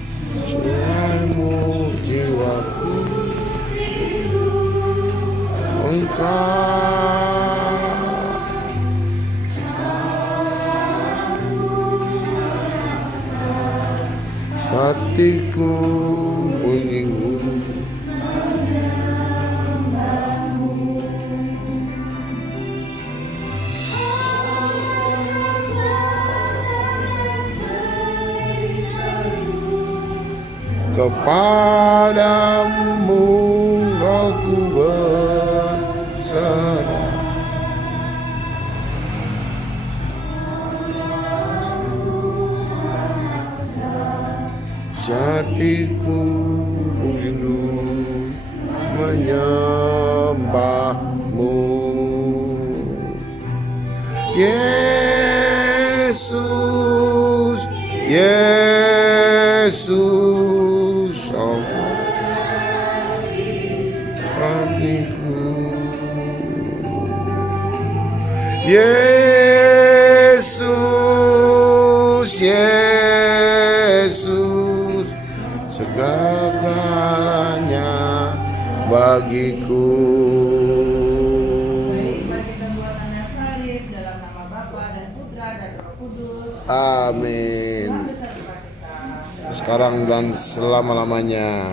Selamu jiwaku engkau, hatiku bunyimu. Kepadamu aku berserah, jatiku rindu menyembahmu. Yesus, Yesus, oh hatiku. Yesus, Yesus, segalanya bagiku. Amin. Sekarang dan selama-lamanya.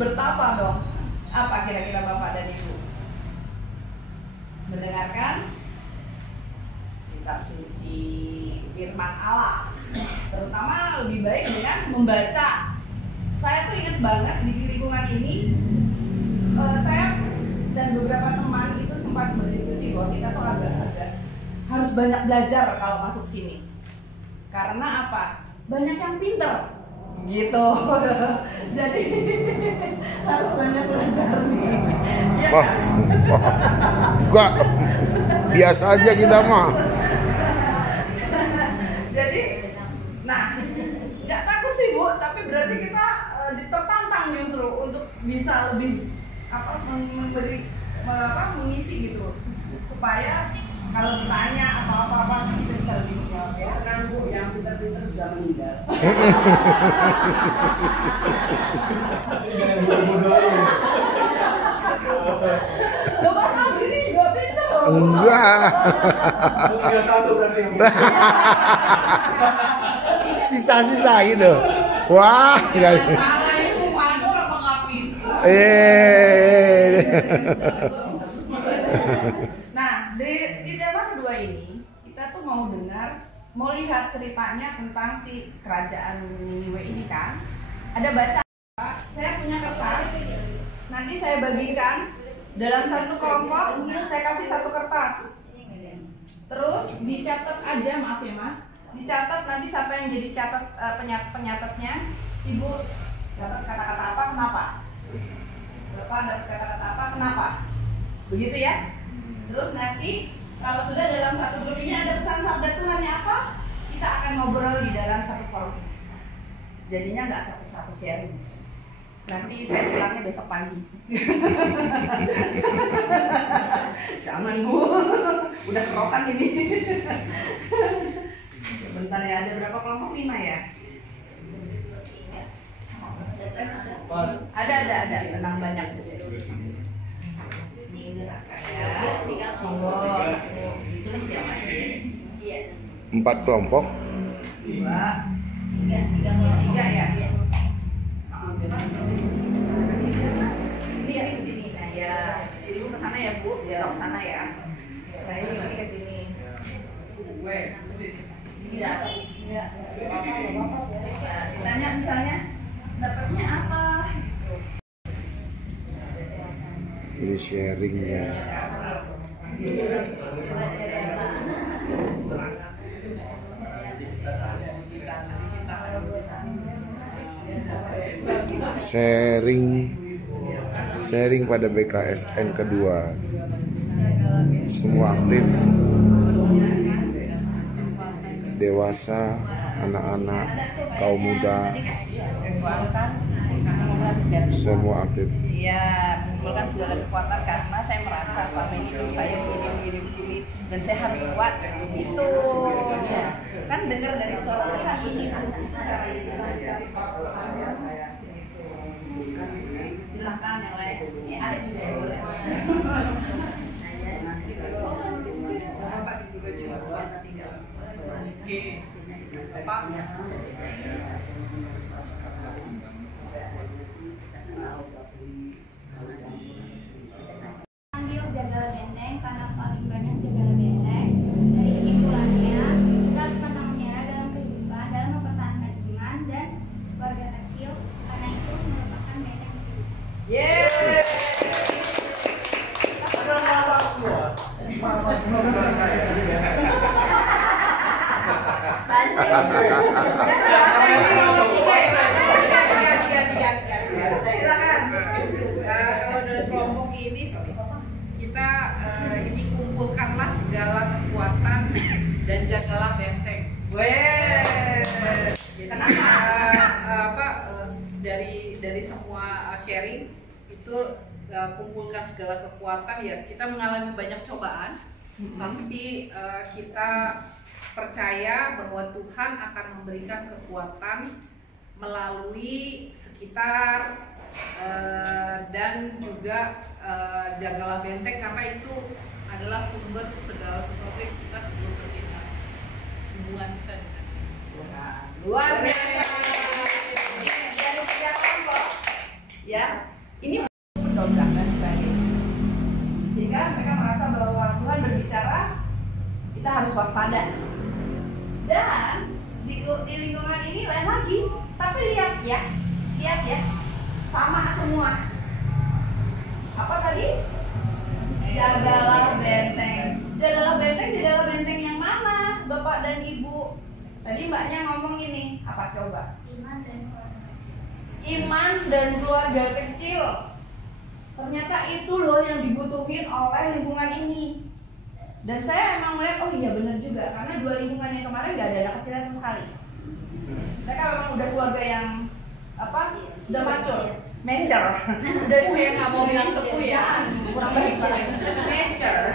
Bertapa dong. Apa kira-kira Bapak dan Ibu? Mendengarkan kitab suci firman Allah. Terutama lebih baik dengan membaca. Saya tuh ingat banget di lingkungan ini, saya dan beberapa teman itu sempat berdiskusi bahwa kita tuh agak-agak harus banyak belajar kalau masuk sini. Karena apa? Banyak yang pinter gitu. Jadi harus banyak belajar nih. Ya, Wah, enggak, biasa aja kita mah. Jadi, nah, nggak takut sih Bu, tapi berarti kita tertantang justru untuk bisa lebih mengisi gitu, supaya kalau ditanya atau apa-apa kita bisa lebih menjawab ya. Karena Bu yang pintar-pintar sudah meninggal. Loh Mas Abdi ini juga pintar loh. Enggak. 31 berarti yang Sisa-sisa gitu. Wah, enggak. Salah itu waduh apa nggak pintar. Nah, di tema kedua ini kita tuh mau lihat ceritanya tentang si kerajaan Niniwe ini kan. Ada baca, saya punya kertas. Nanti saya bagikan dalam satu kelompok, saya kasih satu kertas. Terus dicatat aja, maaf ya Mas. Dicatat nanti siapa yang jadi penyatatnya. Ibu dapat kata-kata apa, kenapa? Bapak dapat kata-kata apa, kenapa? Begitu ya. Terus nanti kalau sudah dalam satu grup ini ada pesan sabda Tuhannya apa, kita akan ngobrol di dalam satu forum. Jadinya nggak satu-satu sharing. Nanti saya pulangnya besok pagi. Jangan Bu, udah kerokan ini. Bentar ya, ada berapa kelompok? 5 ya? Ada, tenang banyak. Tulis ya Mas. Iya. 4 kelompok. 2, 3 ya. Ini ya ke sini. Nah ya, jadi Bu ke sana ya Bu, belok ke sana ya. Saya ini ke sini. Iya. Ditanya misalnya dapatnya apa? Ini sharingnya. Sharing pada BKSN kedua. Semua aktif, dewasa, anak-anak, kaum muda, semua aktif. Iya. kumpulkan segala kekuatan karena saya merasa selama ini hidup saya begini dan saya harus kuat itu kan dengar dari suara Tuhan ini cara itu silakan yang lain ini ada juga yang boleh ambil jagala benteng karena paling banyak jagala benteng. Dari kesimpulannya, kita harus pantang menyerah dalam kehidupan, dalam mempertahankan iman dan keluarga kecil, karena itu merupakan benteng hidup. Kalau dari kelompok ini kita ini kumpulkanlah segala kekuatan dan jagalah benteng. Dari semua sharing itu kumpulkan segala kekuatan ya kita mengalami banyak cobaan, tapi kita percaya bahwa Tuhan akan memberikan kekuatan melalui sekitar dan juga jagalah benteng karena itu adalah sumber segala sesuatu yang kita sebelum bertindak hubungan kita dengan Tuhan. Luar biasa. Dari setiap kelompok, ya, ini mendobrak dan sebagainya. Sehingga mereka merasa bahwa Tuhan berbicara, kita harus waspada. Dan di lingkungan ini lain lagi. Tapi lihat ya, sama semua. Apa tadi? Jagalah benteng. Jagalah benteng yang mana, Bapak dan Ibu? Tadi mbaknya ngomong ini, apa coba? Iman dan keluarga kecil. Ternyata itu loh yang dibutuhin oleh lingkungan ini. Dan saya emang melihat, oh iya benar juga, karena dua lingkungan yang kemarin gak ada anak kecilnya sama sekali. Mereka memang udah keluarga yang sudah mature, mature. Udah Saya nggak mau bilang sepuh ya. kurang baik mature.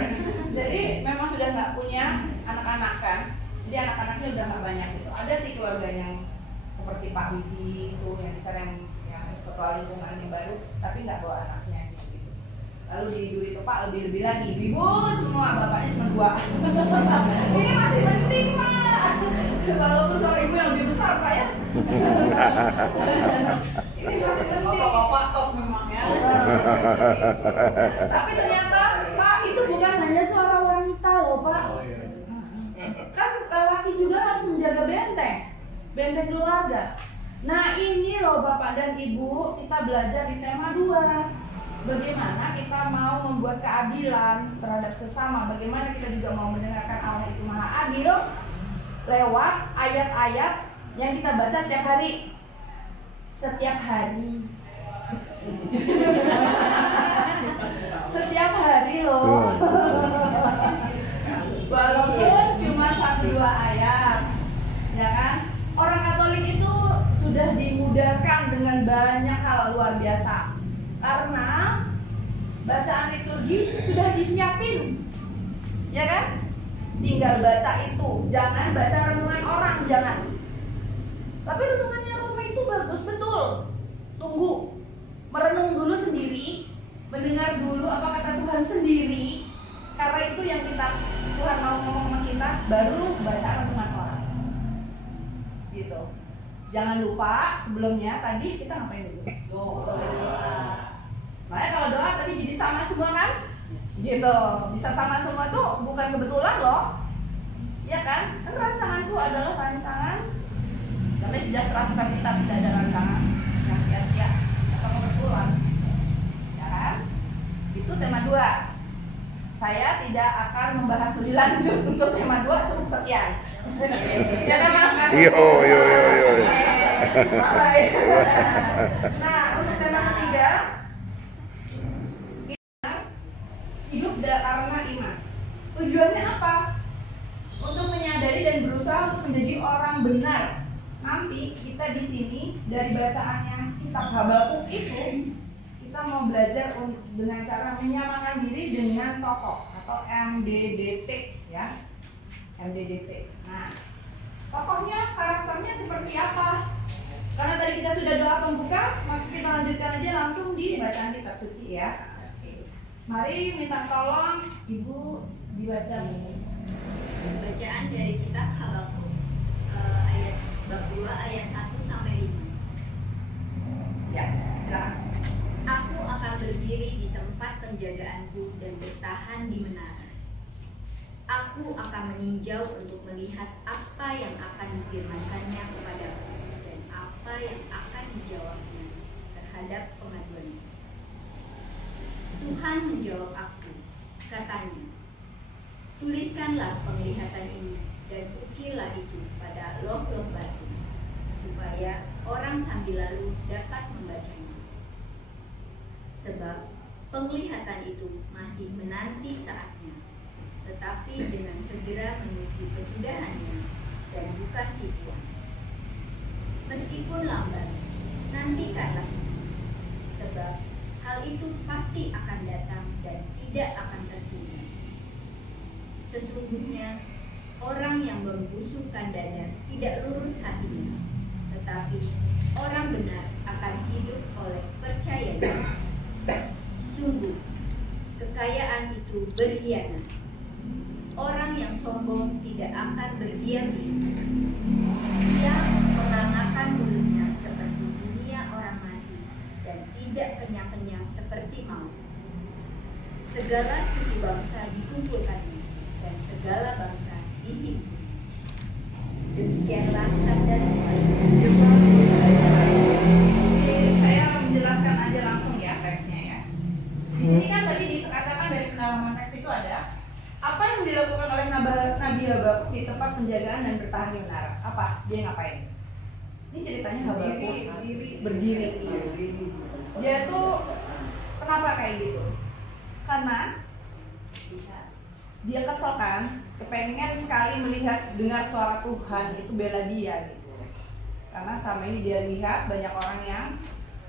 Jadi memang sudah nggak punya anak-anak kan. Jadi anak-anaknya udah nggak banyak gitu. Ada sih keluarga yang seperti Pak Widi itu yang di sana yang ketua lingkungan yang baru, tapi nggak bawa anaknya gitu. Lalu di Ibu itu Pak lebih lagi, ibu semua bapaknya cuma 2. Ini masih penting Pak. Walaupun suara ibu yang lebih besar Pak ya. Ini masih penting. Bapak-bapak top memang ya. Tapi ternyata Pak itu bukan hanya suara wanita loh Pak. Kan laki juga harus menjaga benteng keluarga. Nah ini loh Bapak dan Ibu, kita belajar di tema 2. Bagaimana kita mau membuat keadilan terhadap sesama. Bagaimana kita juga mau mendengarkan Allah itu Maha Adil lewat ayat-ayat yang kita baca setiap hari. Setiap hari loh. Walaupun cuma 1-2 ayat, ya kan? Orang Katolik itu sudah dimudahkan dengan banyak hal luar biasa. Karena bacaan liturgi sudah disiapin, ya kan? Tinggal baca itu, jangan baca renungan orang, jangan. Tapi renungannya Roma itu bagus betul. Tunggu, merenung dulu sendiri, mendengar dulu apa kata Tuhan sendiri. Karena itu yang Tuhan mau ngomong sama kita, baru baca renungan orang. Gitu. Jangan lupa sebelumnya tadi kita ngapain dulu? Doa. Makanya kalau doa tadi jadi sama semua kan? Gitu. Bisa sama semua tuh bukan kebetulan loh. Ya kan? Kan rancanganku adalah rancangan damai sejahtera sukacita, tidak ada rancangan yang sia-sia atau kebetulan. Ya kan? Itu tema 2. Saya tidak akan membahas lebih lanjut untuk tema 2, cukup sekian. Ya kan Mas? Yo. Nah, untuk tema ketiga, hidup karena iman. Tujuannya apa? Untuk menyadari dan berusaha untuk menjadi orang benar. Nanti kita di sini dari bacaannya kitab Habakuk itu kita kita mau belajar dengan cara menyamakan diri dengan tokoh atau MDDT ya. MDDT. Nah, tokohnya, karakternya seperti apa? Karena tadi kita sudah doa pembuka, maka kita lanjutkan aja langsung di bacaan kitab suci ya. Mari minta tolong Ibu dibaca. Bacaan dari kitab Habakuk ayat bab 2 ayat 1 sampai 5. Ya, silakan. Aku akan berdiri di tempat penjagaanku dan bertahan di menara. Aku akan meninjau untuk melihat apa yang akan difirmankannya kepadaku dan apa yang akan dijawabnya terhadap pengaduannya. Tuhan menjawab aku, katanya, tuliskanlah penglihatan ini dan ukirlah itu pada loh-loh batu, supaya orang sambil lalu dapat membacanya. Sebab penglihatan itu masih menanti saatnya, tetapi dengan segera menuju kesudahannya dan bukan tipuan. Meskipun lambat, nantikanlah, sebab hal itu pasti akan datang dan tidak akan tertunda. Sesungguhnya orang yang membusungkan dada tidak lurus hatinya, tetapi orang benar akan hidup oleh percayanya. Sungguh, kekayaan itu berkhianat. Orang yang sombong tidak akan berdiam diri. Dia mengangkat mulutnya seperti dunia orang mati dan tidak kenyang-kenyang seperti maut. Segala suku bangsa dikumpulkannya dan segala bangsa dihimpun. Demikianlah sabda Tuhan. Saya menjelaskan aja langsung ya teksnya ya. Di sini kan tadi dikatakan dari pendalaman teks itu ada apa yang dilakukan oleh Nabi Habakuk di tempat penjagaan dan bertahan di menara. Apa? Dia ngapain? Ini ceritanya Habakuk berdiri. Dia tuh kenapa kayak gitu? Karena dia kesel kan, kepengen sekali melihat dengar suara Tuhan itu bela dia gitu. Karena selama ini dia lihat banyak orang yang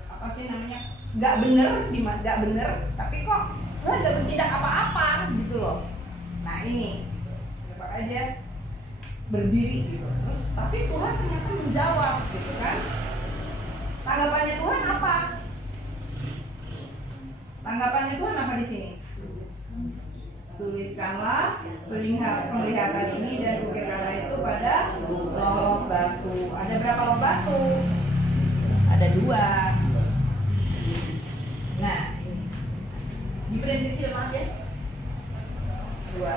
apa sih namanya nggak bener, tapi kok nggak bertindak apa-apa gitu loh. Nah ini coba aja berdiri gitu. Terus tapi Tuhan ternyata menjawab gitu kan. Tanggapannya Tuhan apa? Tanggapannya Tuhan apa di sini? Tuliskanlah penglihatan ini dan ukirkanlah itu pada loh batu. Ada berapa loh batu? Ada 2. Nah, di print kecil maaf ya. 2.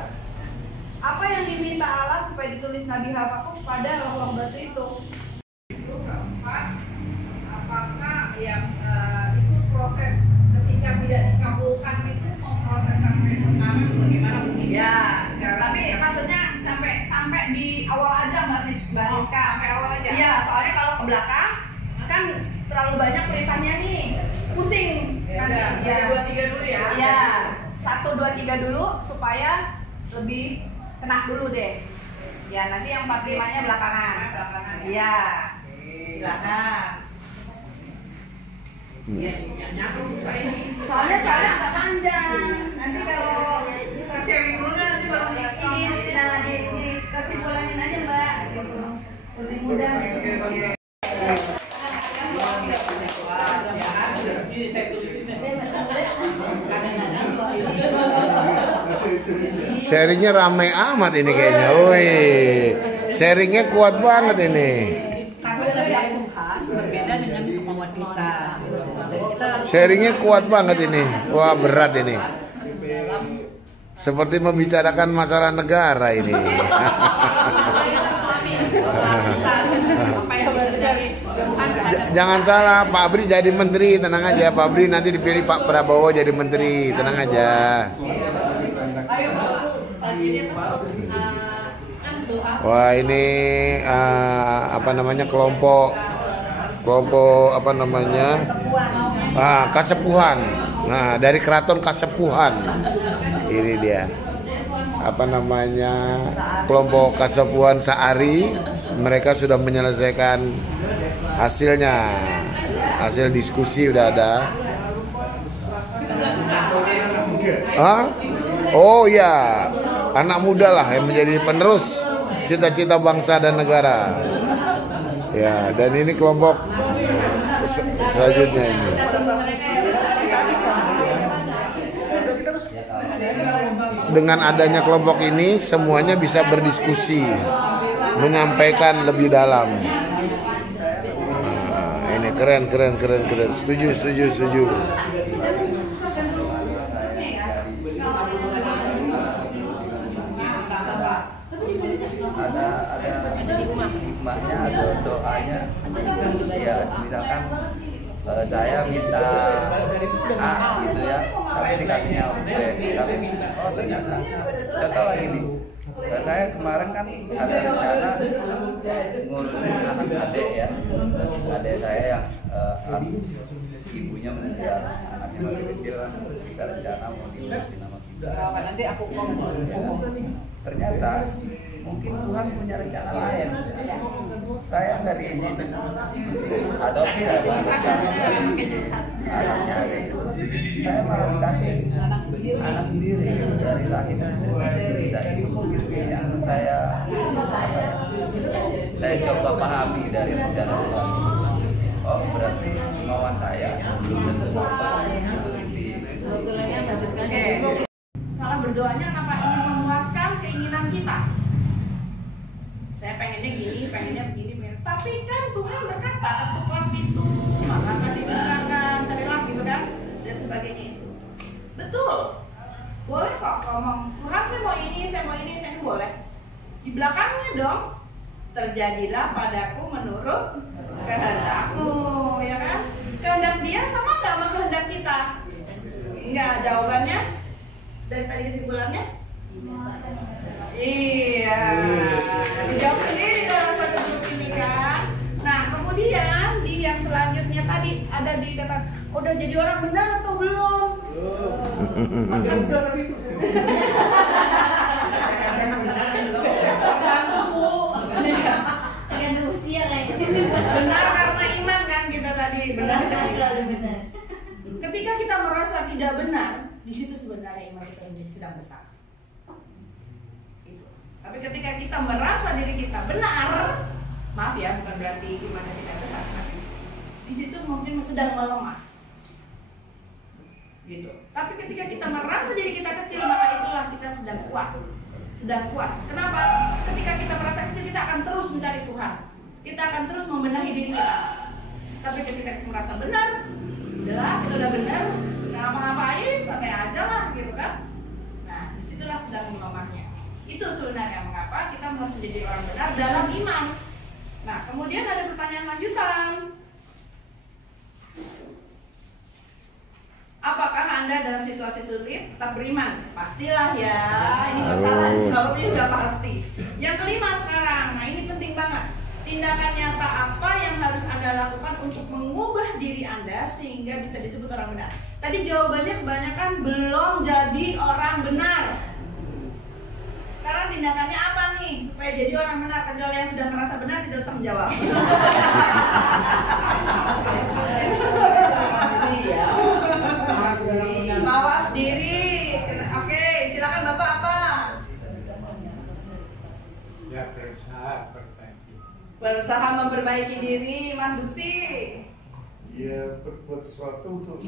Apa yang diminta Allah supaya ditulis Nabi Habakuk pada loh batu itu? Itu keempat, apakah yang itu proses ketika tidak dikabulkan itu memproses sampai sekarang bagaimana mungkin? Ya, tapi maksudnya sampai di awal aja Mbak Rizka. Sampai awal aja. Iya, soalnya kalau ke belakang kan terlalu banyak perintahnya nih, pusing. Nanti Ya, 1, 2, 3 dulu ya. Ya, 1, 2, 3 dulu supaya lebih kena dulu deh. Ya, nanti yang 4, 5-nya belakangan. Iya. Silakan. Soalnya agak panjang. Nanti kalau Sharing dulu kan nanti baru ini, nah di kesimpulannya aja Mbak. Lebih mudah. Sharingnya ramai amat ini kayaknya. Woi, sharingnya kuat banget ini. karena yang khas berbeda dengan kemauan kita. Sharingnya kuat banget ini. Wah, berat ini. Seperti membicarakan masalah negara ini. Jangan salah, Pak Bri jadi menteri, tenang aja. Pak Bri nanti dipilih Pak Prabowo jadi menteri, tenang aja. Ayo Bapak, ini kan doa. Wah, ini apa namanya kelompok apa namanya Kasepuhan. Nah, dari Keraton Kasepuhan. Ini dia apa namanya kelompok Kasepuhan Saari. Mereka sudah menyelesaikan hasilnya, hasil diskusi udah ada. Hah? Oh iya, anak muda lah yang menjadi penerus cita-cita bangsa dan negara. Ya, dan ini kelompok selanjutnya ini. Dengan adanya kelompok ini, semuanya bisa berdiskusi, menyampaikan lebih dalam. Nah, ini keren. Setuju. ada hikmahnya, ada doanya. Ya, misalkan saya minta A gitu ya, tapi dikasihnya B. Tapi ternyata contoh lagi nih, saya kemarin kan ada rencana ngurusin anak adik ya, adik saya yang ibunya meninggal, anaknya masih kecil, kita rencana mau diurusin sama kita. Nanti aku ngomong. Ternyata mungkin Tuhan punya rencana lain. Saya nggak diizinin adopsi dari anaknya gitu. Saya malah dikasih anak sendiri dari rahim istri dan itu yang saya coba pahami dari rencana Tuhan. Oh, berarti kemauan saya belum tentu sama itu di. Salah berdoanya kenapa ingin memuaskan keinginan kita. Saya pengennya gini, pengennya begini. Tapi kan Tuhan berkata, ketuklah pintu, maka akan dibukakan, carilah gitu kan, dan sebagainya itu. Betul. Boleh kok ngomong, Tuhan saya mau ini, saya boleh. Di belakangnya dong, terjadilah padaku menurut kehendakmu, ya kan? Kehendak dia sama nggak sama kehendak kita? Enggak, jawabannya dari tadi kesimpulannya? Iya, dijawab sendiri dalam satu grup ini kan. Nah, kemudian di yang selanjutnya tadi ada di kata udah jadi orang benar atau belum? Tergantung usia kayaknya. Benar karena iman kan kita tadi, benar kan? Selalu benar. Ketika kita merasa tidak benar, di situ sebenarnya iman kita sedang besar. Tapi ketika kita merasa diri kita benar, maaf ya, bukan berarti iman kita besar, tapi di situ mungkin sedang melemah. Gitu. Tapi ketika kita merasa diri kita kecil, maka itulah kita sedang kuat. Kenapa? Ketika kita merasa kecil, kita akan terus mencari Tuhan. Kita akan terus membenahi diri kita. Tapi ketika kita merasa benar, udahlah, kita udah benar, nggak ngapa-ngapain, santai aja lah, gitu kan? Nah, disitulah sedang melemahnya. Itu sebenarnya mengapa kita harus menjadi orang benar dalam iman. Nah, kemudian ada pertanyaan lanjutan. Apakah Anda dalam situasi sulit tetap beriman? Pastilah ya. Ini nggak salah, jawabnya udah pasti. Yang kelima sekarang, nah ini penting banget. Tindakan nyata apa yang harus Anda lakukan untuk mengubah diri Anda sehingga bisa disebut orang benar? Tadi jawabannya kebanyakan belum jadi orang benar. Sekarang tindakannya apa nih supaya jadi orang benar? Kecuali yang sudah merasa benar tidak usah menjawab. Mawas diri. Oke, silakan Bapak apa? Ya, Berusaha memperbaiki diri, Mas Duksi. Ya, berbuat sesuatu untuk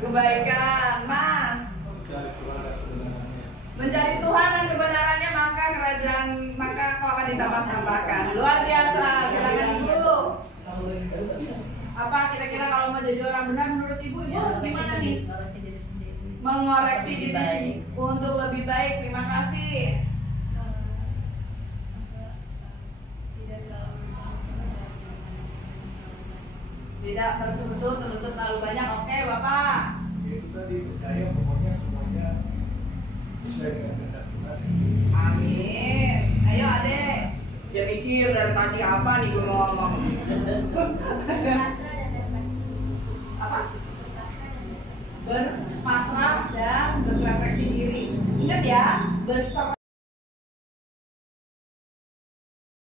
Kebaikan, Mas. Mencari Tuhan dan kebenarannya, maka kau akan ditambah-tambahkan. Luar biasa. Silakan Ibu. Apa kira-kira kalau mau jadi orang benar menurut Ibu harus gimana nih? Mengoreksi diri untuk lebih baik. Terima kasih. Tidak tersusun, tertutup terlalu banyak. Oke, Bapak. itu tadi percaya pokoknya semuanya sesuai dengan kehendak Tuhan. Amin. Ayo Adek. Dia mikir dari tadi apa nih gue ngomong. Pasrah dan refleksi. Apa? Berpasrah dan refleksi. Berpasrah dan berrefleksi diri. Ingat ya, berserah